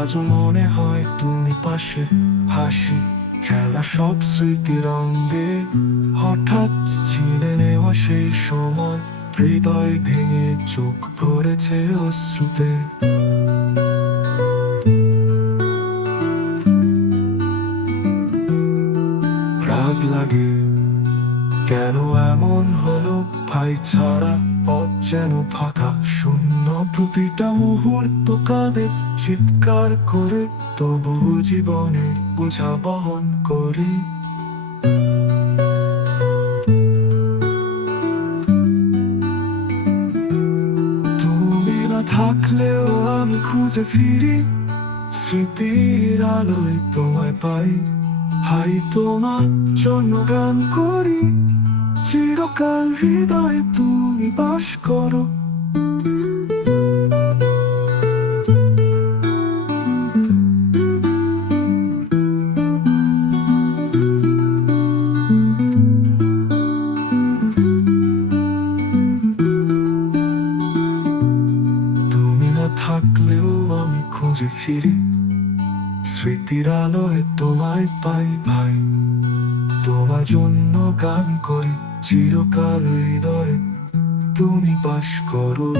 আজ মনে হয় তুমি পাশে, হাসি খেলা সব স্মৃতি রঙে, হঠাৎ ছিঁড়ে নেওয়া সেই সময়, হৃদয় ভেঙে চোখ ভরেছে অশ্রুতে। রাগ লাগে কেন এমন হলো, ভাই ছাড়া পথ যেন ফাঁকা শূন্য, প্রতিটা মুহূর্ত কাঁদে চিৎকার করে, তবু জীবনে বোঝা বহন করি। তুমি না থাকলেও আমি খুঁজে ফিরি, স্মৃতির আলোয় তোমায় পাই। হাই তোমার জন্য গান করি, চিরকাল হৃদয়ে তুমি বাস করো। তুমি না থাকলেও আমি খুঁজে ফিরি, স্মৃতির আলোয় তোমায় পাই ভাই। তোমার জন্য গান করি, চিরকাল হৃদয়ে তুমি বাস করো।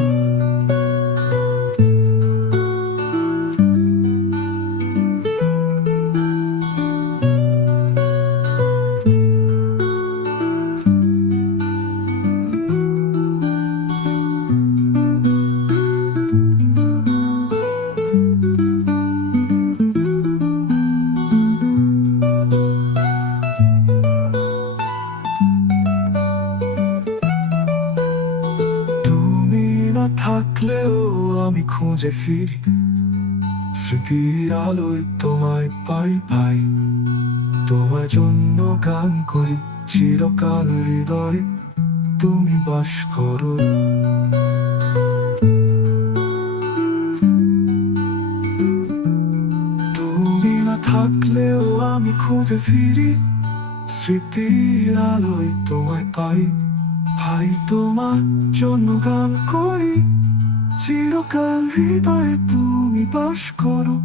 তুমি না থাকলেও আমি খুঁজে ফিরি, স্মৃতির আলোয় তোমায় পাই ভাই। তোমার জন্য গান করি, চিরকাল হৃদয়ে তুমি বাস করো। তুমি না থাকলেও আমি খুঁজে ফিরি, স্মৃতির আলোয় তোমায় পাই ভাই। তোমার জন্য গান করি, চিরকাল হৃদয়ে তুমি বাস করো।